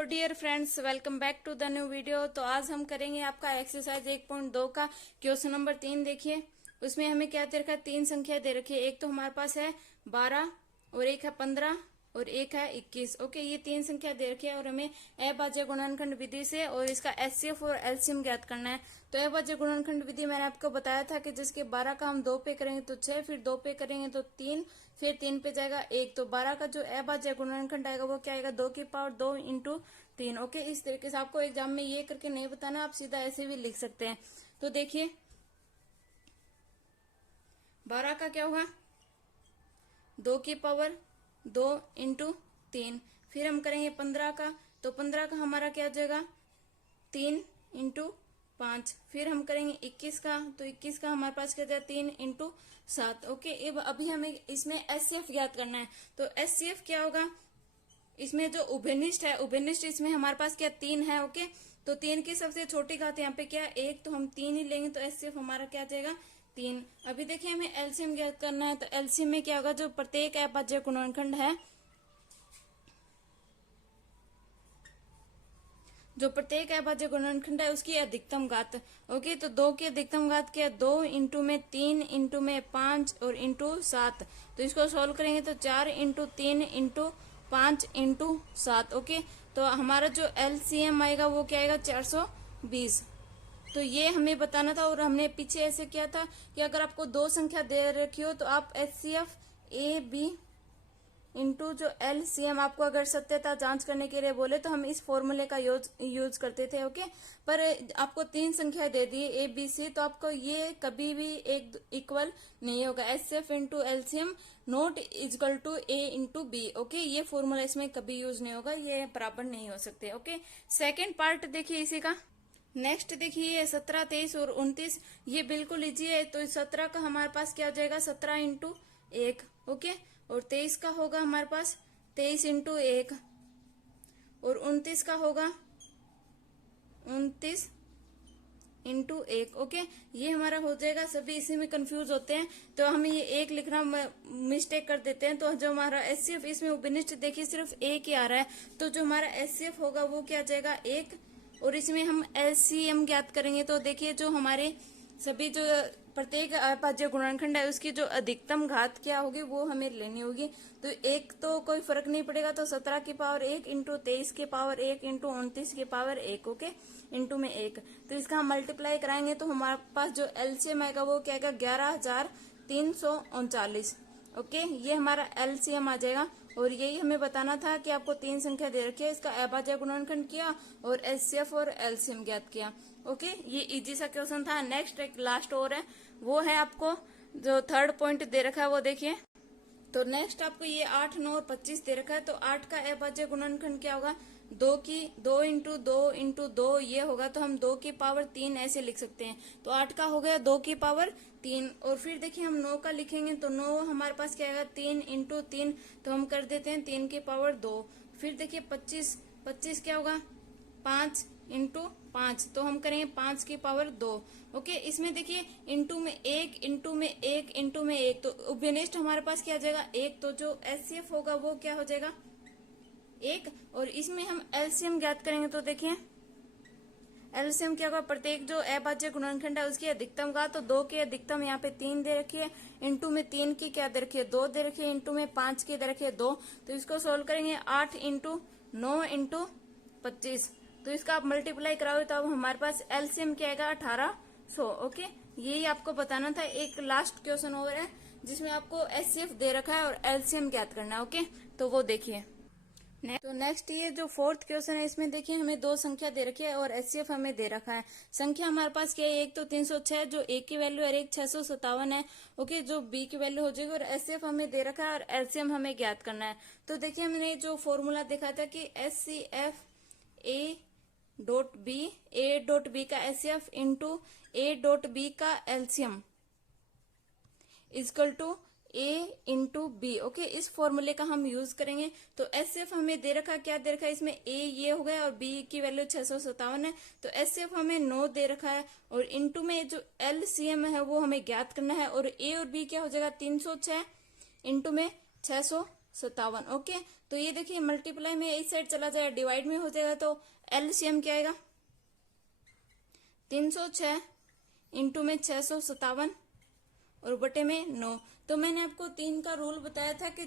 Hello dear friends, welcome back to the new video. तो आज हम करेंगे आपका एक्सरसाइज 1.2 का क्वेश्चन नंबर 3। देखिए उसमें हमें क्या दे रखा है, तीन संख्या दे रखी है। एक तो हमारे पास है 12 और एक है 15 और एक है 21। ओके, ये तीन संख्या दे रखी है और हमें अभाज्य गुणनखंड विधि से और इसका एचसीएफ और एलसीएम ज्ञात करना है। तो अभाज्य गुणनखंड विधि मैंने आपको बताया था कि जिसके 12 का हम 2 पे करेंगे तो 6, फिर 2 पे करेंगे तो 3, फिर 3 पे जाएगा 1। तो 12 का जो अभाज्य गुणनखंड आएगा वो क्या आएगा, 2 की पावर 2 इंटू 3। ओके, इस तरीके से आपको एग्जाम में ये करके नहीं बताना, आप सीधा ऐसे भी लिख सकते हैं। तो देखिए 12 का क्या होगा, 2 की पावर 2 इंटू 3। फिर हम करेंगे 15 का, तो 15 का हमारा क्या हो जाएगा, 3 इंटू 5। फिर हम करेंगे 21 का, तो 21 का हमारे पास क्या जाएगा, 3 इंटू 7। ओके, अब अभी हमें इसमें एचसीएफ ज्ञात करना है। तो एचसीएफ क्या होगा, इसमें जो उभयनिष्ठ है, उभयनिष्ठ इसमें हमारे पास क्या 3 है। ओके, तो 3 की सबसे छोटी घात यहाँ पे क्या है, 1, तो हम 3 ही लेंगे। तो एचसीएफ हमारा क्या जाएगा, 3। अभी देखिए हमें एलसीएम ज्ञात करना है। तो एलसीएम में क्या होगा, जो प्रत्येक अभाज्य गुणनखंड है, जो प्रत्येक अभाज्य गुणनखंड है उसकी अधिकतम घात। ओके, तो 2 की अधिकतम घात क्या है, 2 इंटू में 3 इंटू में 5 और इंटू 7। तो इसको सोल्व करेंगे तो 4 इंटू 3 इंटू 5 इंटू 7। ओके, तो हमारा जो एलसीएम आएगा वो क्या आएगा, 420। तो ये हमें बताना था। और हमने पीछे ऐसे किया था कि अगर आपको दो संख्या दे रखी हो तो आप एचसीएफ ए बी इंटू जो एलसीएम आपको अगर सत्यता जांच करने के लिए बोले तो हम इस फॉर्मूले का यूज करते थे। ओके, पर आपको तीन संख्या दे दी ए बी सी, तो आपको ये कभी भी एक इक्वल नहीं होगा। HCF into LCM not equal to A into B. Okay, ये फॉर्मूला इसमें कभी यूज नहीं होगा, ये बराबर नहीं हो सकते। ओके, सेकेंड पार्ट देखिए इसी का। नेक्स्ट देखिए 17, 23 और 29, ये बिल्कुल इजी है। तो 17 का हमारे पास क्या हो जाएगा, 17 इंटू 1। ओके, और 23 का होगा हमारे पास 23 इंटू 1। और 29 का होगा 29 इंटू 1। ओके, ये हमारा हो जाएगा। सभी इसी में कंफ्यूज होते हैं तो हम ये एक लिखना मिस्टेक कर देते हैं। तो जो हमारा एचसीएफ इसमें उभयनिष्ठ देखिए सिर्फ एक ही आ रहा है, तो जो हमारा एचसीएफ होगा वो क्या जाएगा, 1। और इसमें हम एलसीएम ज्ञात करेंगे। तो देखिए जो हमारे सभी जो प्रत्येक अभाज्य गुणनखंड है उसकी जो अधिकतम घात क्या होगी वो हमें लेनी होगी। तो एक तो कोई फर्क नहीं पड़ेगा, तो 17 की पावर 1 इंटू 23 की पावर 1 इंटू 29 की पावर 1। ओके, इंटू में 1। तो इसका हम मल्टीप्लाई कराएंगे तो हमारे पास जो एलसीएम आएगा वो क्या आएगा, 11,339। ओके, ये हमारा एलसीएम आ जाएगा। और यही हमें बताना था कि आपको तीन संख्या दे रखी है, इसका अभाज्य गुणनखंड किया और एचसीएफ और एलसीएम ज्ञात किया। ओके, ये इजी सा क्वेश्चन था। नेक्स्ट एक लास्ट और है, वो है आपको जो थर्ड पॉइंट दे रखा है वो देखिए। तो नेक्स्ट आपको ये 8, 9 और 25 दे रखा है। तो 8 का अभाज्य गुणनखंड क्या होगा, 2 इंटू 2 इंटू 2 ये होगा। तो हम 2 की पावर 3 ऐसे लिख सकते हैं। तो 8 का हो गया 2 की पावर 3। और फिर देखिए हम 9 का लिखेंगे तो 9 हमारे पास क्या आएगा, 3 इंटू 3। तो हम कर देते हैं 3 की पावर 2। फिर देखिए 25 क्या होगा, 5 इंटू 5। तो हम करेंगे 5 की पावर 2। ओके, इसमें देखिए इंटू में 1 इंटू में 1 इंटू में 1। तो उभयनिष्ठ हमारे पास क्या आ जाएगा, 1। तो जो एचसीएफ होगा वो क्या हो जाएगा, 1। और इसमें हम एलसीएम ज्ञात करेंगे। तो देखिए एलसीएम क्या होगा, प्रत्येक जो अभाज्य गुणनखंड है उसकी अधिकतम घात। तो 2 की अधिकतम यहाँ पे 3 दे रखी है, इंटू में 3 की क्या दे रखी है, 2 दे रखी है, इंटू में 5 की दे रखी है 2। तो इसको सोल्व करेंगे 8 इंटू 9 इंटू 25। तो इसका आप मल्टीप्लाई कराओ तो अब हमारे पास एलसीएम क्या आएगा, 1800। ओके, यही आपको बताना था। एक लास्ट क्वेश्चन और है जिसमें आपको एचसीएफ दे रखा है और एलसीएम ज्ञात करना है। ओके, तो वो देखिए। तो नेक्स्ट ये जो फोर्थ क्वेश्चन है इसमें देखिए हमें दो संख्या दे रखी है और एचसीएफ हमें दे रखा है। संख्या हमारे पास क्या है, एक तो 306 जो ए की वैल्यू और एक 657 है। ओके, जो बी की वैल्यू हो जाएगी। और एचसीएफ हमें दे रखा है और एलसीएम हमें ज्ञात करना है। तो देखिए हमने जो फॉर्मूला देखा था कि एचसीएफ ए डॉट बी का HCF into a dot b का LCM equal to A into B. Okay, इस फॉर्मूले का हम यूज करेंगे। तो एचसीएफ हमें दे रखा, क्या दे रखा है इसमें, ए ये हो गया और बी की वैल्यू 657 है। तो एचसीएफ हमें 9 दे रखा है और इंटू में जो एलसीएम है वो हमें ज्ञात करना है। और ए और बी क्या हो जाएगा, 306 इंटू में 600 57। ओके, तो ये देखिए मल्टीप्लाई में इस साइड चला जाएगा, डिवाइड में हो जाएगा, तो एलसीएम क्या आएगा 306 इंटू में 657 और बटे में 9। तो मैंने आपको 3 का रूल बताया था कि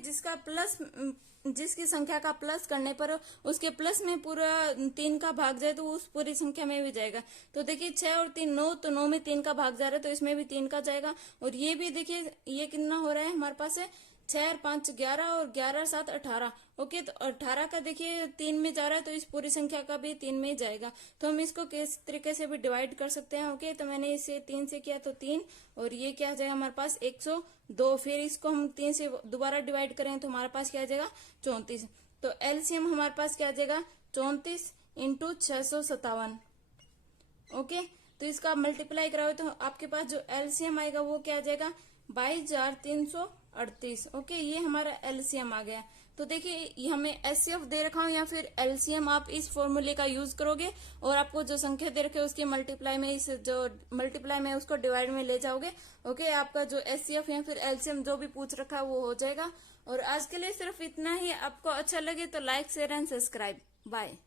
जिसकी संख्या का प्लस करने पर उसके प्लस में पूरा 3 का भाग जाए तो उस पूरी संख्या में भी जाएगा। तो देखिए 6 और 3 9, तो 9 में 3 का भाग जा रहा है तो इसमें भी 3 का जाएगा। और ये भी देखिए ये कितना हो रहा है हमारे पास है 6 और 5 11 और 11 और 7 18। ओके, तो 18 का देखिए 3 में जा रहा है तो इस पूरी संख्या का भी 3 में ही जाएगा। तो हम इसको किस तरीके से भी डिवाइड कर सकते हैं। ओके, तो मैंने इसे 3 से किया तो 3, और ये क्या आ जाएगा हमारे पास 102। फिर इसको हम 3 से दोबारा डिवाइड करें तो हमारे पास क्या आ जाएगा 34। तो एलसीएम हमारे पास क्या आ जाएगा 34 इंटू 657। ओके, तो इसका मल्टीप्लाई कराओ तो आपके पास जो एलसीएम आएगा वो क्या आ जाएगा 22,338। ओके, ये हमारा एलसीएम आ गया। तो देखिए हमें एचसीएफ दे रखा हो या फिर एलसीएम, आप इस फॉर्मूले का यूज करोगे और आपको जो संख्या दे रखे उसकी मल्टीप्लाई में उसको डिवाइड में ले जाओगे। ओके, आपका जो एचसीएफ या फिर एलसीएम जो भी पूछ रखा है वो हो जाएगा। और आज के लिए सिर्फ इतना ही। आपको अच्छा लगे तो like share and subscribe. Bye.